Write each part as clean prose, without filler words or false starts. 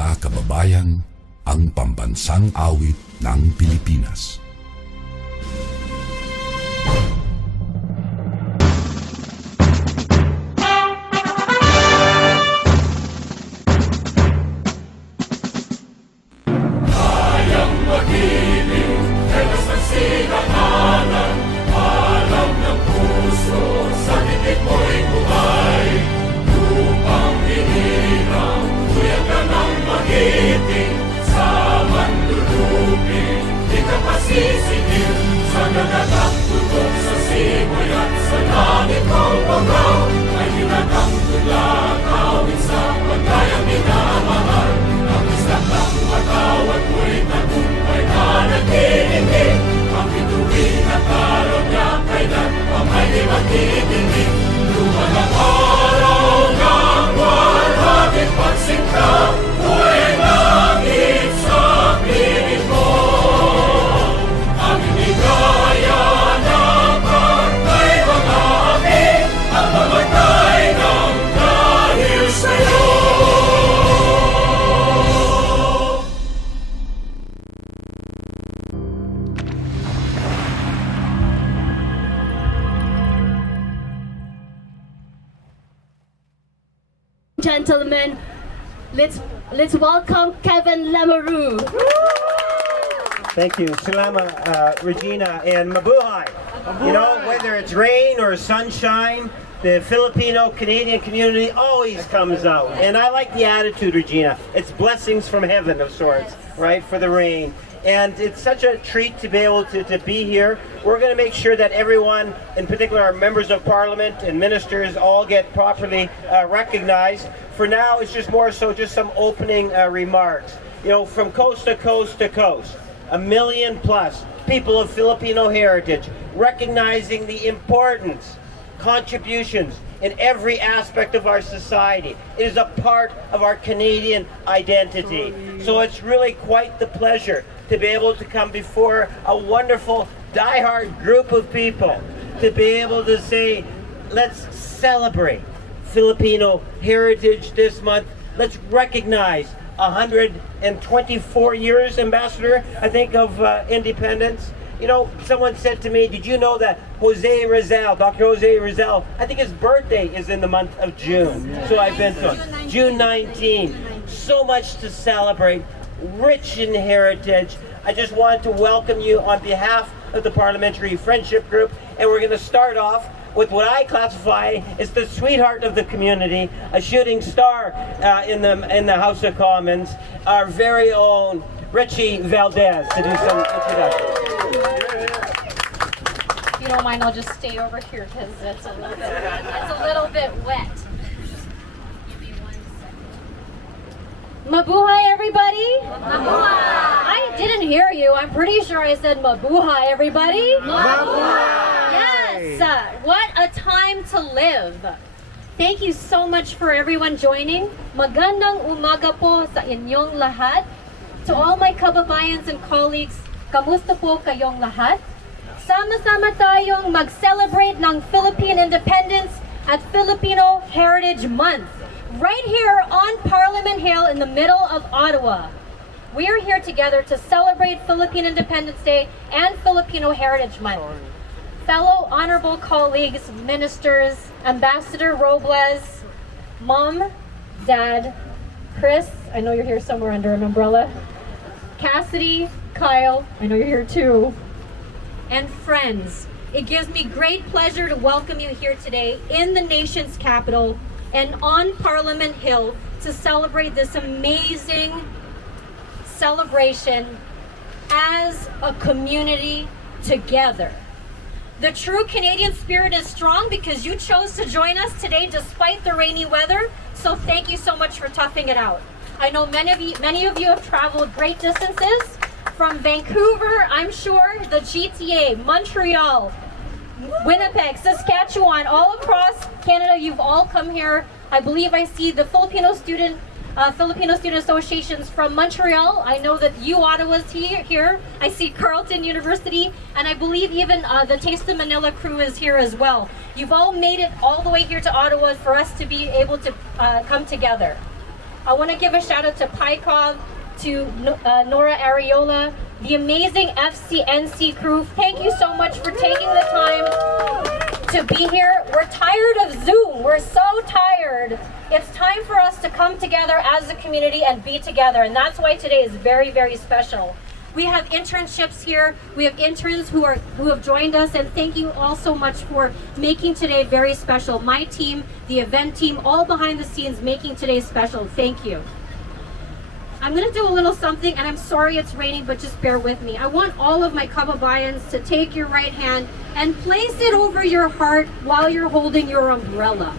mga kababayan, ang pambansang awit ng Pilipinas. Gentlemen, let's welcome Kevin Lemaroo. Thank you. Salama, Regina, and mabuhay. You know, whether it's rain or sunshine, the Filipino-Canadian community always comes out. And I like the attitude, Regina. It's blessings from heaven of sorts, right, for the rain. And it's such a treat to be able to be here. We're going to make sure that everyone, in particular our members of parliament and ministers, all get properly recognized. For now, it's just more so just some opening remarks. You know, from coast to coast to coast, 1 million plus people of Filipino heritage recognizing the importance, contributions in every aspect of our society. It is a part of our Canadian identity. So it's really quite the pleasure to be able to come before a wonderful, diehard group of people, to be able to say, let's celebrate Filipino heritage this month. Let's recognize 124 years, Ambassador, I think, of independence. You know, someone said to me, did you know that Jose Rizal, Dr. Jose Rizal, I think his birthday is in the month of June. So I've been to June 19. So much to celebrate, rich in heritage. I just wanted to welcome you on behalf of the Parliamentary Friendship Group, and we're going to start off with what I classify as the sweetheart of the community, a shooting star in the House of Commons, our very own Rechie Valdez, to do some introductions. If you don't mind, I'll just stay over here because it's a little bit wet. Give me 1 second. Mabuhay, everybody! Mabuhay! I didn't hear you. I'm pretty sure I said mabuhay, everybody. Mabuhay! Yes! What a time to live. Thank you so much for everyone joining. Magandang umaga po sa inyong lahat. To all my kababayans and colleagues, kamusta po kayong lahat? Sama-sama tayong mag-celebrate ng Philippine independence at Filipino Heritage Month, right here on Parliament Hill in the middle of Ottawa. We are here together to celebrate Philippine Independence Day and Filipino Heritage Month. Fellow honorable colleagues, ministers, Ambassador Robles, Mom, Dad, Chris, I know you're here somewhere under an umbrella, Cassidy, Kyle, I know you're here too, and friends. It gives me great pleasure to welcome you here today in the nation's capital and on Parliament Hill to celebrate this amazing celebration as a community together. The true Canadian spirit is strong because you chose to join us today despite the rainy weather, so thank you so much for toughing it out. I know many of you have traveled great distances from Vancouver, I'm sure, the GTA, Montreal, Winnipeg, Saskatchewan, all across Canada. You've all come here. I believe I see the Filipino Student Associations from Montreal. I know that Ottawa's here. I see Carleton University, and I believe even the Taste of Manila crew is here as well. You've all made it all the way here to Ottawa for us to be able to come together. I want to give a shout out to Paikov, to Nora Areola, the amazing FCNC crew. Thank you so much for taking the time to be here. We're tired of Zoom. We're so tired. It's time for us to come together as a community and be together, and that's why today is very, very special. We have internships here. We have interns who have joined us, and thank you all so much for making today very special. My team, the event team, all behind the scenes making today special. Thank you. I'm gonna do a little something, and I'm sorry it's raining, but just bear with me. I want all of my kababayans to take your right hand and place it over your heart while you're holding your umbrella.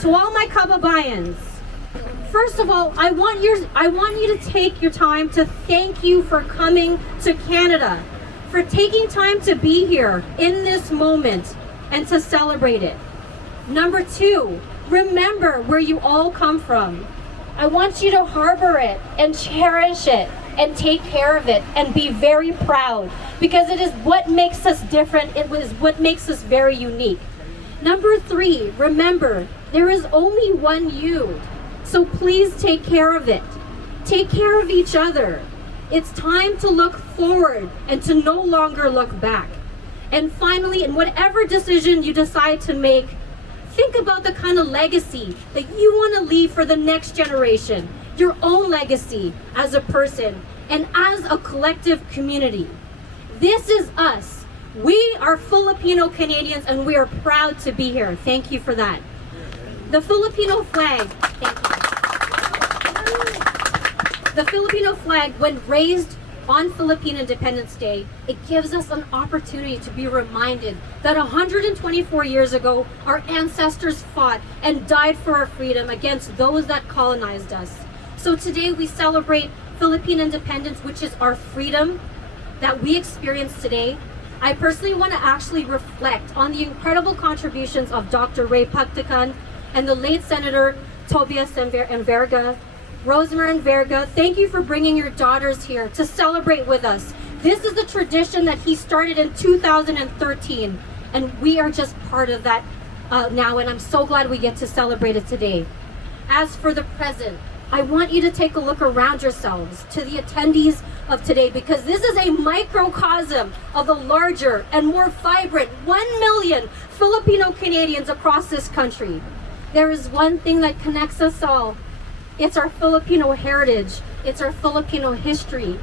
To all my kababayans, first of all, I want you to take your time to thank you for coming to Canada, for taking time to be here in this moment and to celebrate it. Number two, remember where you all come from. I want you to harbor it and cherish it and take care of it and be very proud, because it is what makes us different. It was what makes us very unique. Number three, remember, there is only one you. So please take care of it. Take care of each other. It's time to look forward and to no longer look back. And finally, in whatever decision you decide to make, think about the kind of legacy that you want to leave for the next generation, your own legacy as a person and as a collective community. This is us. We are Filipino-Canadians, and we are proud to be here. Thank you for that. The Filipino flag, thank you. The Filipino flag, when raised on Philippine Independence Day, it gives us an opportunity to be reminded that 124 years ago, our ancestors fought and died for our freedom against those that colonized us. So today we celebrate Philippine independence, which is our freedom that we experience today. I personally want to actually reflect on the incredible contributions of Dr. Ray Pagtacan and the late Senator Tobias Enverga. Rosemary and Verga, thank you for bringing your daughters here to celebrate with us. This is a tradition that he started in 2013, and we are just part of that now, and I'm so glad we get to celebrate it today. As for the present, I want you to take a look around yourselves to the attendees of today, because this is a microcosm of the larger and more vibrant 1 million Filipino-Canadians across this country. There is one thing that connects us all. It's our Filipino heritage. It's our Filipino history.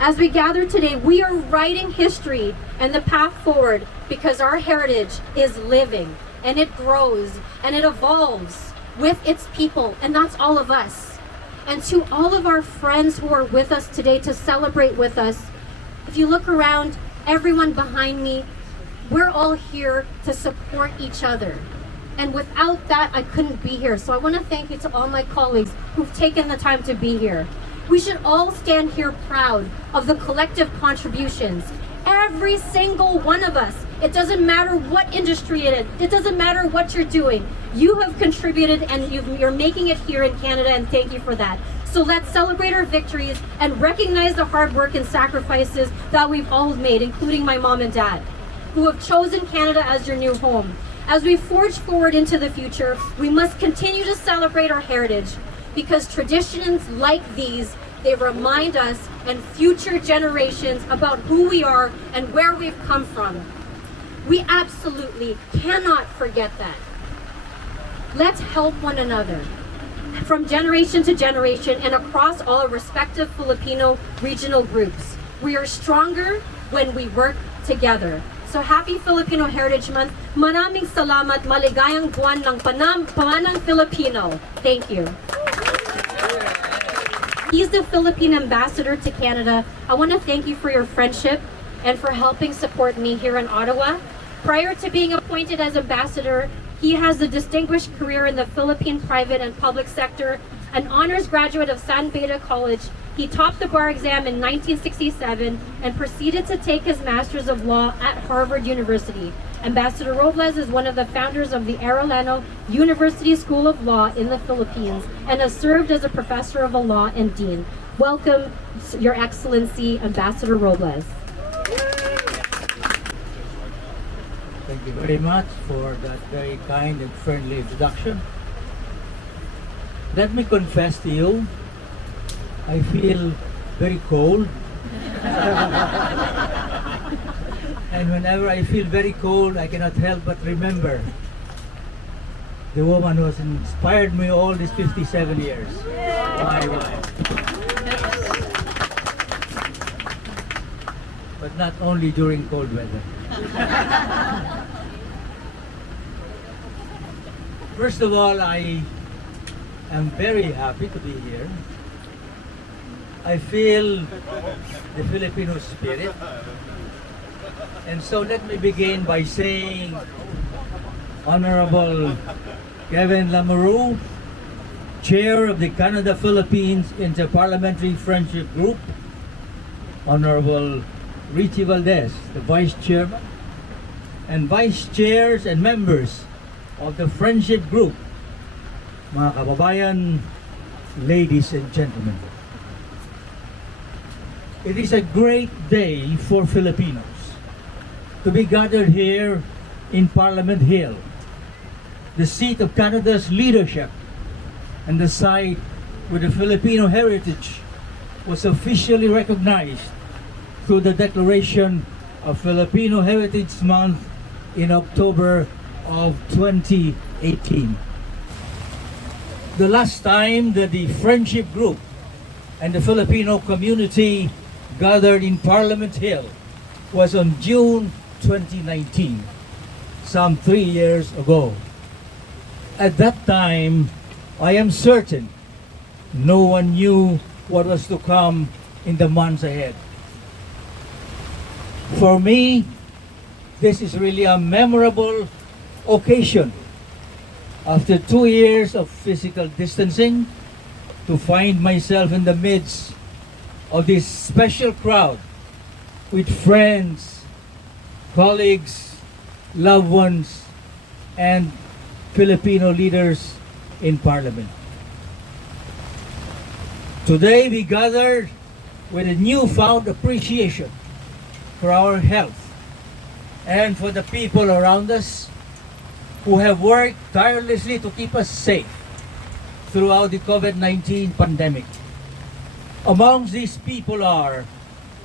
As we gather today, we are writing history and the path forward, because our heritage is living and it grows and it evolves with its people, and that's all of us. And to all of our friends who are with us today to celebrate with us, if you look around, everyone behind me, we're all here to support each other. And without that, I couldn't be here. So I want to thank you to all my colleagues who've taken the time to be here. We should all stand here proud of the collective contributions. Every single one of us. It doesn't matter what industry it is. It doesn't matter what you're doing. You have contributed, and you're making it here in Canada, and thank you for that. So let's celebrate our victories and recognize the hard work and sacrifices that we've all made, including my mom and dad, who have chosen Canada as your new home. As we forge forward into the future, we must continue to celebrate our heritage, because traditions like these, they remind us and future generations about who we are and where we've come from. We absolutely cannot forget that. Let's help one another from generation to generation and across all our respective Filipino regional groups. We are stronger when we work together. So happy Filipino Heritage Month. Maraming salamat. Maligayang buwan ng pamanang Filipino. Thank you. He's the Philippine ambassador to Canada. I want to thank you for your friendship and for helping support me here in Ottawa. Prior to being appointed as ambassador, he has a distinguished career in the Philippine private and public sector. An honors graduate of San Beda College, he topped the bar exam in 1967 and proceeded to take his Master's of Law at Harvard University. Ambassador Robles is one of the founders of the Arellano University School of Law in the Philippines and has served as a professor of the law and dean. Welcome, Your Excellency, Ambassador Robles. Thank you very much for that very kind and friendly introduction. Let me confess to you, I feel very cold. And whenever I feel very cold, I cannot help but remember the woman who has inspired me all these 57 years, my wife. But not only during cold weather. First of all, I am very happy to be here. I feel the Filipino spirit. And so let me begin by saying, Honorable Kevin Lamoureux, Chair of the Canada-Philippines Interparliamentary Friendship Group, Honorable Rechie Valdez, the Vice Chairman, and Vice Chairs and members of the Friendship Group, mga kababayan, ladies and gentlemen. It is a great day for Filipinos to be gathered here in Parliament Hill, the seat of Canada's leadership and the site where the Filipino heritage was officially recognized through the declaration of Filipino Heritage Month in October of 2018. The last time that the Friendship Group and the Filipino community gathered in Parliament Hill was on June 2019, some 3 years ago. At that time, I am certain no one knew what was to come in the months ahead. For me, this is really a memorable occasion. After 2 years of physical distancing, to find myself in the midst of this special crowd with friends, colleagues, loved ones, and Filipino leaders in Parliament. Today we gathered with a newfound appreciation for our health and for the people around us who have worked tirelessly to keep us safe throughout the COVID-19 pandemic. Amongst these people are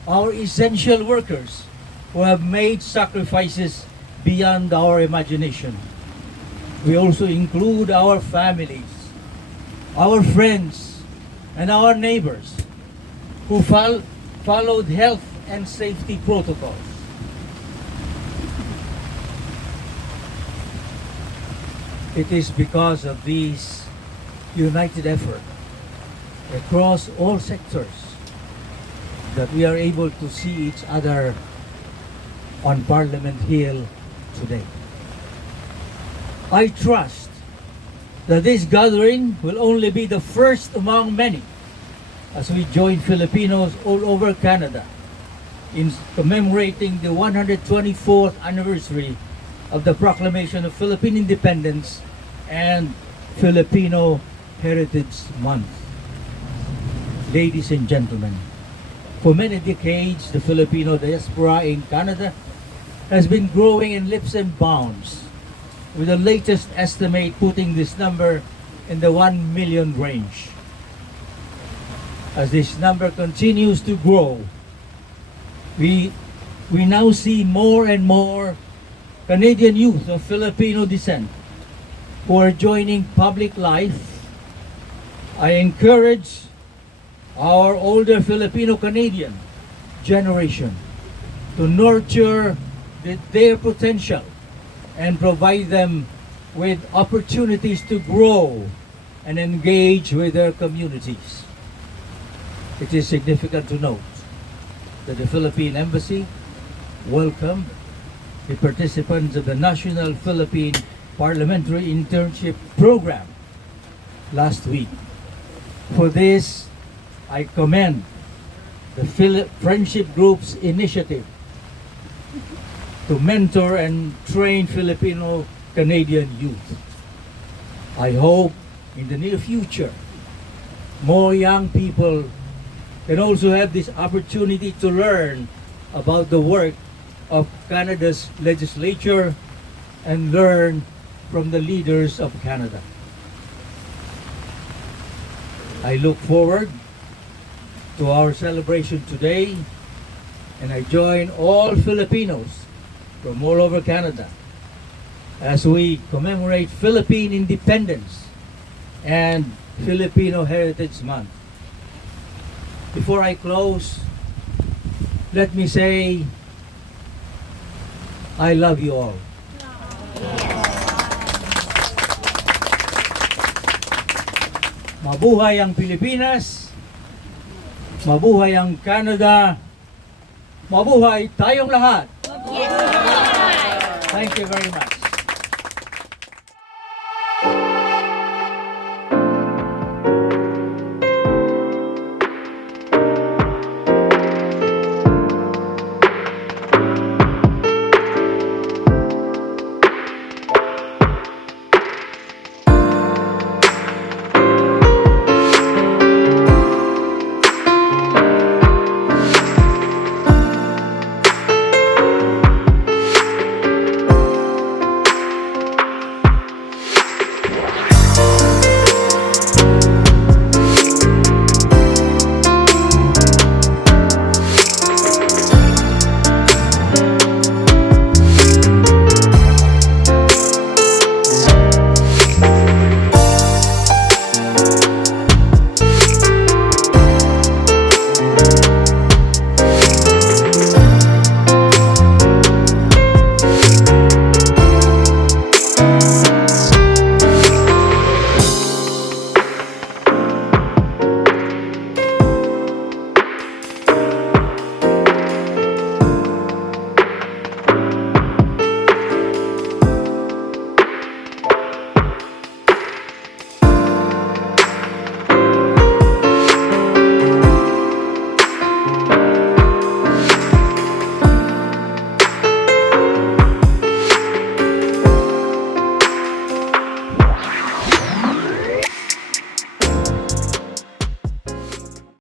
our essential workers who have made sacrifices beyond our imagination. We also include our families, our friends, and our neighbors who followed health and safety protocols. It is because of these united effort across all sectors that we are able to see each other on Parliament Hill today. I trust that this gathering will only be the first among many as we join Filipinos all over Canada in commemorating the 124th anniversary of the proclamation of Philippine independence and Filipino Heritage Month. Ladies and gentlemen, for many decades, the Filipino diaspora in Canada has been growing in leaps and bounds, with the latest estimate putting this number in the 1 million range. As this number continues to grow, we now see more and more Canadian youth of Filipino descent who are joining public life. I encourage our older Filipino-Canadian generation to nurture their potential and provide them with opportunities to grow and engage with their communities. It is significant to note that the Philippine Embassy welcomed the participants of the National Philippine Parliamentary Internship Program last week. For this, I commend the Friendship Group's initiative to mentor and train Filipino-Canadian youth. I hope in the near future, more young people can also have this opportunity to learn about the work of Canada's legislature and learn from the leaders of Canada. I look forward to our celebration today, and I join all Filipinos from all over Canada as we commemorate Philippine independence and Filipino Heritage Month. Before I close, let me say, I love you all. Mabuhay ang Pilipinas, mabuhay ang Canada, mabuhay tayong lahat. Thank you very much.